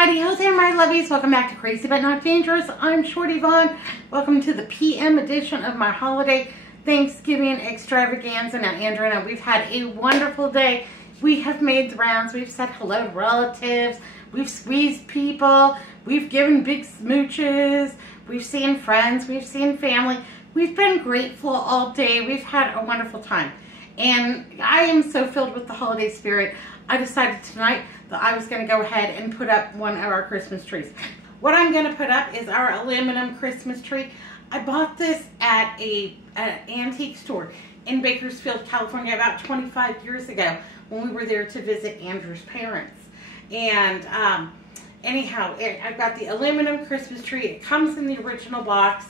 Howdy ho there, my lovies. Welcome back to Crazy But Not Dangerous. I'm Shorty Vaughn. Welcome to the PM edition of my holiday Thanksgiving extravaganza. Now, Andrew and I, we've had a wonderful day. We have made the rounds. We've said hello to relatives. We've squeezed people. We've given big smooches. We've seen friends. We've seen family. We've been grateful all day. We've had a wonderful time. And I am so filled with the holiday spirit, I decided tonight that I was going to go ahead and put up one of our Christmas trees. What I'm going to put up is our aluminum Christmas tree. I bought this at an antique store in Bakersfield, California about 25 years ago when we were there to visit Andrew's parents. And anyhow, I've got the aluminum Christmas tree. It comes in the original box,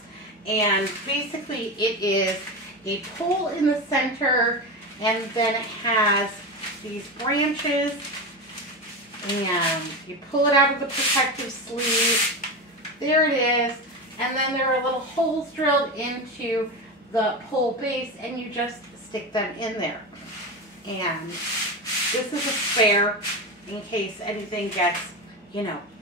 and basically it is a pole in the center, and then it has these branches, and you pull it out of the protective sleeve. There it is. And then there are little holes drilled into the pole base, and you just stick them in there. And this is a spare in case anything gets,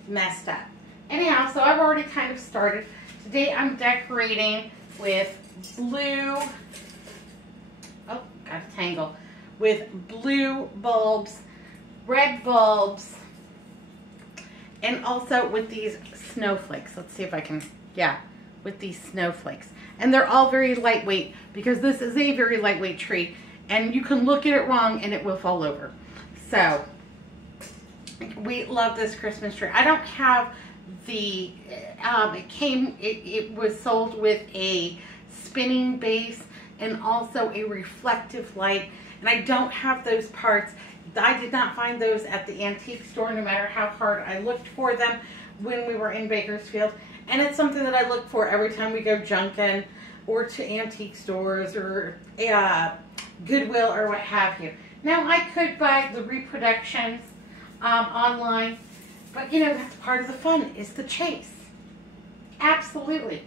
messed up. Anyhow, so I've already kind of started. Today I'm decorating with blue, oh, got a tangle, with blue bulbs, red bulbs, and also with these snowflakes. Let's see if I can, with these snowflakes. And they're all very lightweight because this is a very lightweight tree, and you can look at it wrong and it will fall over. So we love this Christmas tree. I don't have the, it was sold with a spinning base and also a reflective light, and I don't have those parts. I did not find those at the antique store, no matter how hard I looked for them when we were in Bakersfield. And it's something that I look for every time we go junking or to antique stores or Goodwill or what have you. Now, I could buy the reproductions online, but that's part of the fun, is the chase. Absolutely.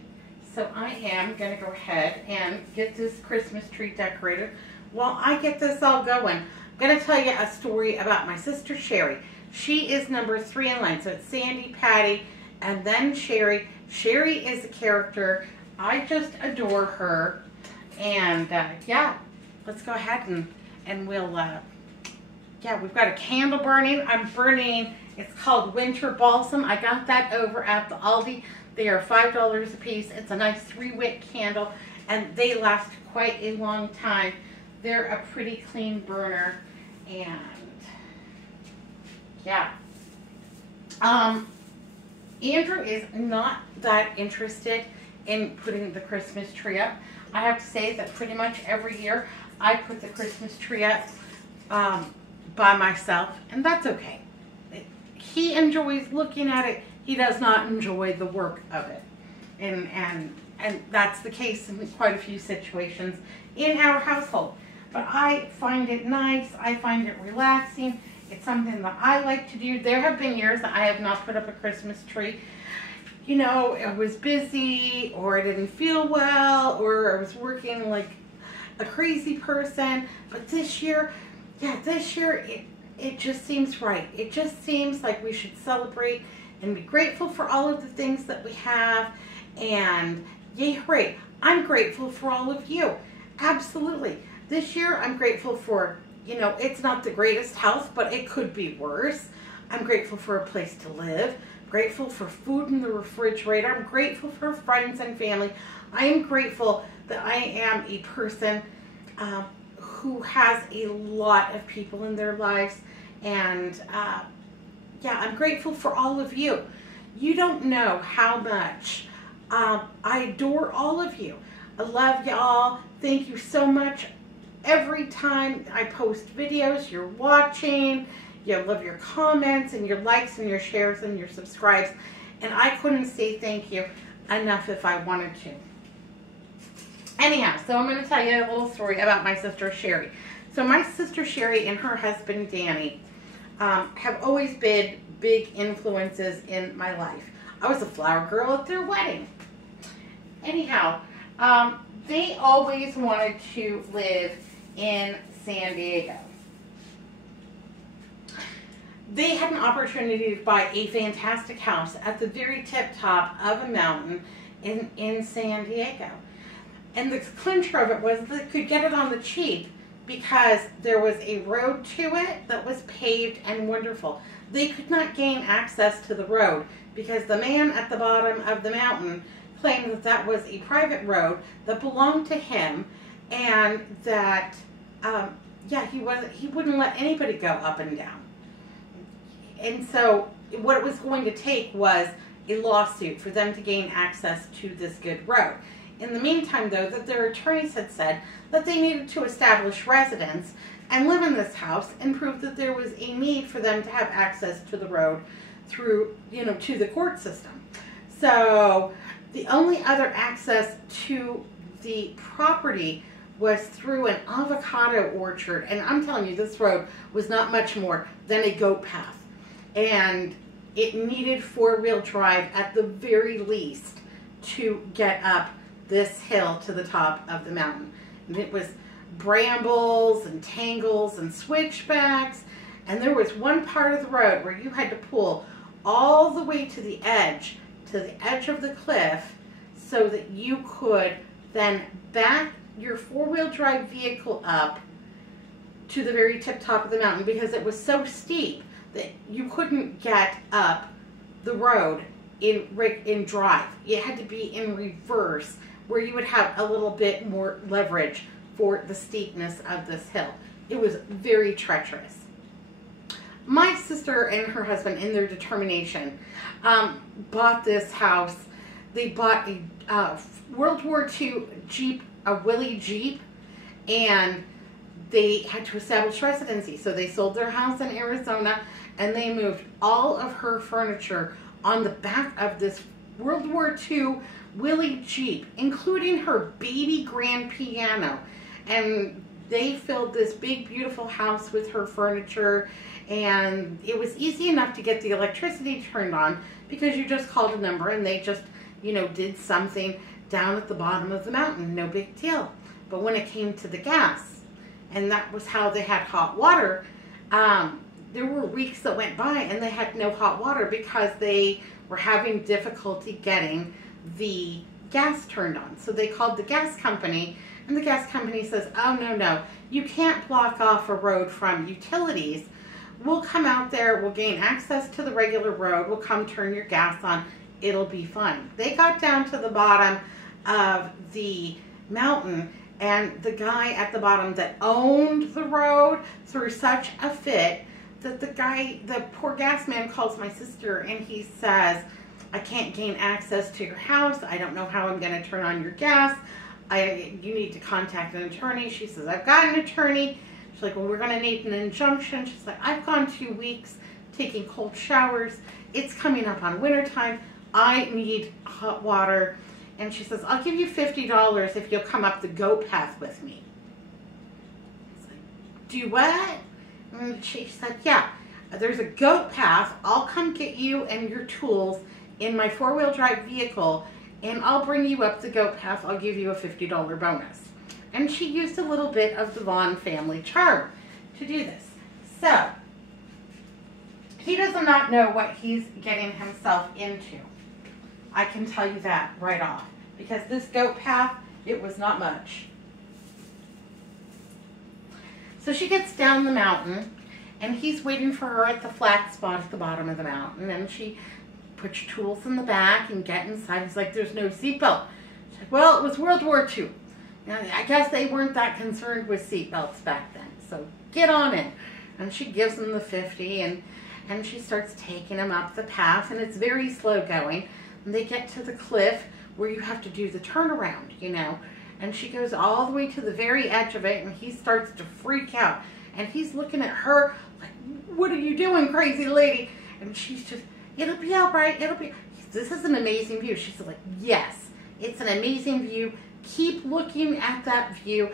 So I am going to go ahead and get this Christmas tree decorated. While I get this all going, I'm going to tell you a story about my sister Sherry. She is number 3 in line. So it's Sandy, Patty, and then Sherry. Sherry is a character. I just adore her. And let's go ahead and we'll, we've got a candle burning. I'm burning, it's called Winter Balsam. I got that over at the Aldi. They are $5 a piece. It's a nice 3-wick candle, and they last quite a long time. They're a pretty clean burner, and Andrew is not that interested in putting the Christmas tree up. I have to say that pretty much every year I put the Christmas tree up by myself, and that's okay. He enjoys looking at it. He does not enjoy the work of it. And that's the case in quite a few situations in our household. But I find it nice. I find it relaxing. It's something that I like to do. There have been years that I have not put up a Christmas tree. I was busy, or I didn't feel well, or I was working like a crazy person. But this year, it just seems right. It just seems like we should celebrate and be grateful for all of the things that we have. And yay, hooray, I'm grateful for all of you. Absolutely. This year, I'm grateful for, it's not the greatest house, but it could be worse. I'm grateful for a place to live. Grateful for food in the refrigerator. I'm grateful for friends and family. I am grateful that I am a person who has a lot of people in their lives. And I'm grateful for all of you. You don't know how much I adore all of you. I love y'all. Thank you so much. Every time I post videos, you're watching. You love your comments and your likes and your shares and your subscribes. And I couldn't say thank you enough if I wanted to. Anyhow, so I'm going to tell you a little story about my sister Sherry. So my sister Sherry and her husband Danny have always been big influences in my life. I was a flower girl at their wedding. Anyhow, they always wanted to live in San Diego. they had an opportunity to buy a fantastic house at the very tip top of a mountain in San Diego. And the clincher of it was they could get it on the cheap because there was a road to it that was paved and wonderful. They could not gain access to the road because the man at the bottom of the mountain claimed that that was a private road that belonged to him, and that he wouldn't let anybody go up and down. And so what it was going to take was a lawsuit for them to gain access to this good road. In the meantime, though, that their attorneys had said that they needed to establish residence and live in this house and prove that there was a need for them to have access to the road through, to the court system. So the only other access to the property was through an avocado orchard. And I'm telling you, this road was not much more than a goat path. And it needed four-wheel drive at the very least to get up this hill to the top of the mountain. And it was brambles and tangles and switchbacks. And there was one part of the road where you had to pull all the way to the edge of the cliff so that you could then back your four-wheel drive vehicle up to the very tip top of the mountain, because it was so steep that you couldn't get up the road in drive. It had to be in reverse, where you would have a little bit more leverage for the steepness of this hill. It was very treacherous. My sister and her husband, in their determination, bought this house. They bought a World War II Jeep, a Willys Jeep, and they had to establish residency. So they sold their house in Arizona, and they moved all of her furniture on the back of this World War II Willys Jeep, including her baby grand piano. And they filled this big, beautiful house with her furniture, and it was easy enough to get the electricity turned on because you just called a number and they just, did something down at the bottom of the mountain. No big deal. But when it came to the gas, and that was how they had hot water, there were weeks that went by and they had no hot water because they were having difficulty getting the gas turned on. So they called the gas company, and the gas company says, oh, no, you can't block off a road from utilities. We'll come out there, we'll gain access to the regular road, we'll come turn your gas on, it'll be fine. They got down to the bottom of the mountain, and the guy at the bottom that owned the road threw such a fit that the poor gas man calls my sister and he says, I can't gain access to your house, I don't know how I'm going to turn on your gas, you need to contact an attorney. She says, I've got an attorney. She's like, well, we're going to need an injunction. She's like, I've gone 2 weeks taking cold showers. It's coming up on wintertime. I need hot water. And she says, I'll give you $50 if you'll come up the goat path with me. He's like, do what? And she said, yeah, there's a goat path. I'll come get you and your tools in my four-wheel drive vehicle, and I'll bring you up the goat path. I'll give you a $50 bonus. And she used a little bit of the Vaughn family charm to do this. So, he does not know what he's getting himself into. I can tell you that right off. Because this goat path, it was not much. So she gets down the mountain, and he's waiting for her at the flat spot at the bottom of the mountain, and she puts your tools in the back and get inside. He's like, there's no seatbelt. She's like, well, it was World War II. Now, I guess they weren't that concerned with seatbelts back then, so get on in. And she gives him the 50, and she starts taking him up the path, and it's very slow going. And they get to the cliff where you have to do the turnaround, and she goes all the way to the very edge of it, and he starts to freak out. And he's looking at her like, what are you doing, crazy lady? And she's just, it'll be all right, this is an amazing view. She's like, yes, it's an amazing view. Keep looking at that view.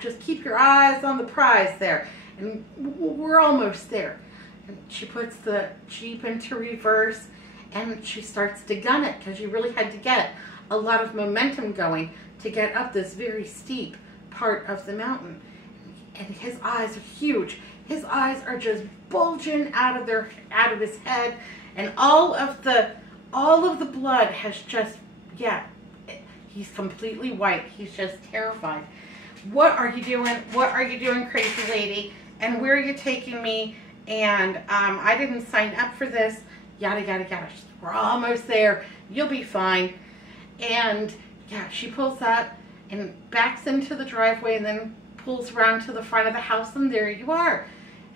Just keep your eyes on the prize there. And we're almost there. And she puts the Jeep into reverse, and she starts to gun it because you really had to get a lot of momentum going to get up this very steep part of the mountain. And his eyes are huge. His eyes are just bulging out of his head, and all of the blood has just, yeah, he's completely white. He's just terrified. What are you doing? What are you doing, crazy lady? And where are you taking me? And I didn't sign up for this. Yada, yada, yada. We're almost there. You'll be fine. And yeah, she pulls up and backs into the driveway and then pulls around to the front of the house, and there you are.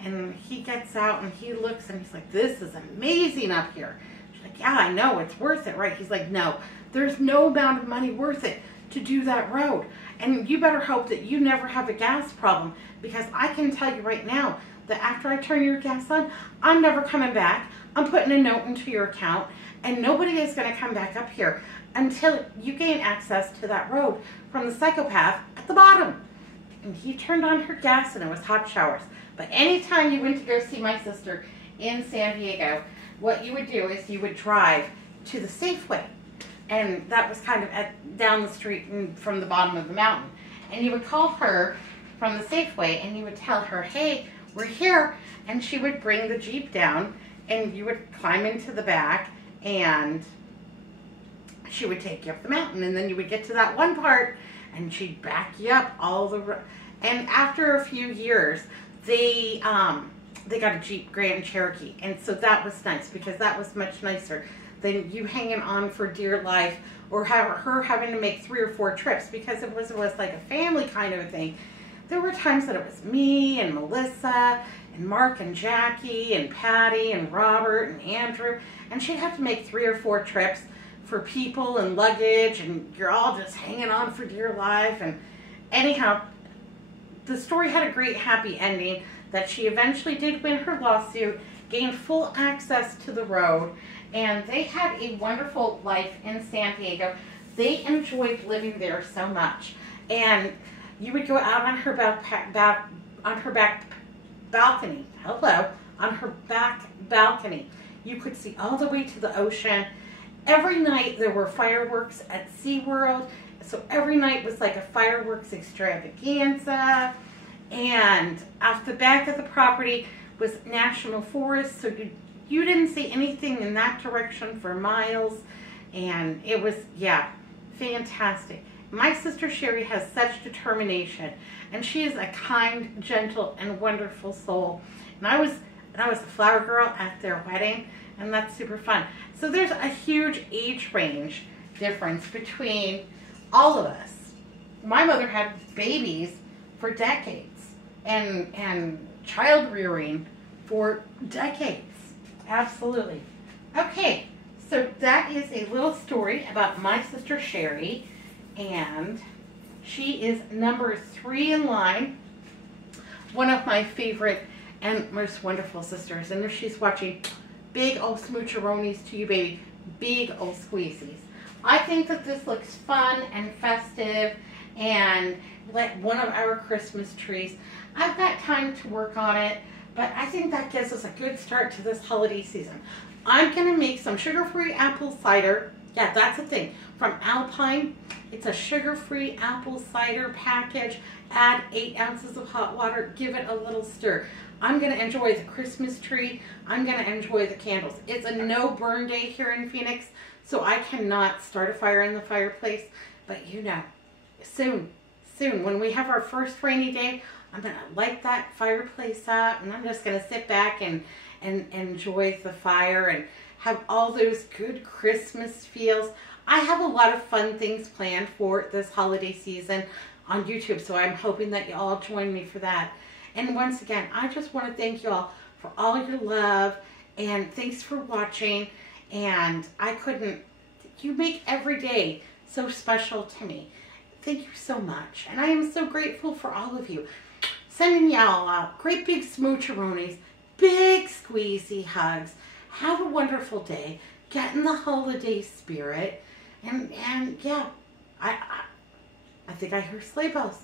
And he gets out and he looks and he's like, this is amazing up here. She's like, yeah, I know, it's worth it, right? He's like, no, there's no amount of money worth it to do that road. And you better hope that you never have a gas problem, because I can tell you right now that after I turn your gas on, I'm never coming back. I'm putting a note into your account, and nobody is going to come back up here until you gain access to that road from the psychopath at the bottom. And he turned on her gas, and it was hot showers. But anytime you went to go see my sister in San Diego, what you would do is you would drive to the Safeway. And that was kind of down the street from the bottom of the mountain. And you would call her from the Safeway, and you would tell her, hey, we're here. And she would bring the Jeep down, and you would climb into the back, and she would take you up the mountain. And then you would get to that one part, and she'd back you up all the... And after a few years, they got a Jeep Grand Cherokee. And so that was nice, because that was much nicer than you hanging on for dear life, or her having to make 3 or 4 trips, because it was like a family kind of a thing. There were times that it was me and Melissa and Mark and Jackie and Patty and Robert and Andrew, and she'd have to make 3 or 4 trips for people and luggage, and you're all just hanging on for dear life. And anyhow, the story had a great happy ending, that she eventually did win her lawsuit, gained full access to the road, and they had a wonderful life in San Diego. They enjoyed living there so much. And you would go out on her back balcony. Hello. On her back balcony. You could see all the way to the ocean. Every night there were fireworks at SeaWorld. So every night was like a fireworks extravaganza. And off the back of the property was National Forest. So you didn't see anything in that direction for miles. And it was, yeah, fantastic. My sister Sherry has such determination, and she is a kind, gentle, and wonderful soul. And I was a flower girl at their wedding, and that's super fun. So there's a huge age range difference between all of us. My mother had babies for decades, and child rearing for decades. Absolutely. Okay, so that is a little story about my sister Sherry. And she is number 3 in line, one of my favorite and most wonderful sisters. And if she's watching, big old smoocheronies to you, baby. Big old squeezies. I think that this looks fun and festive, and like one of our Christmas trees. I've got time to work on it, but I think that gives us a good start to this holiday season. I'm going to make some sugar-free apple cider. Yeah, that's the thing. From Alpine, it's a sugar-free apple cider package. Add 8 ounces of hot water. Give it a little stir. I'm going to enjoy the Christmas tree. I'm going to enjoy the candles. It's a no-burn day here in Phoenix, so I cannot start a fire in the fireplace. But you know, soon, when we have our first rainy day, I'm going to light that fireplace up, and I'm just going to sit back and enjoy the fire and have all those good Christmas feels. I have a lot of fun things planned for this holiday season on YouTube, so I'm hoping that you all join me for that. And once again, I just want to thank you all for all your love, and thanks for watching. And you make every day so special to me. Thank you so much. And I am so grateful for all of you. Sending y'all out great big smoocheroonies, big squeezy hugs. Have a wonderful day. Get in the holiday spirit. And yeah, I think I hear sleigh bells.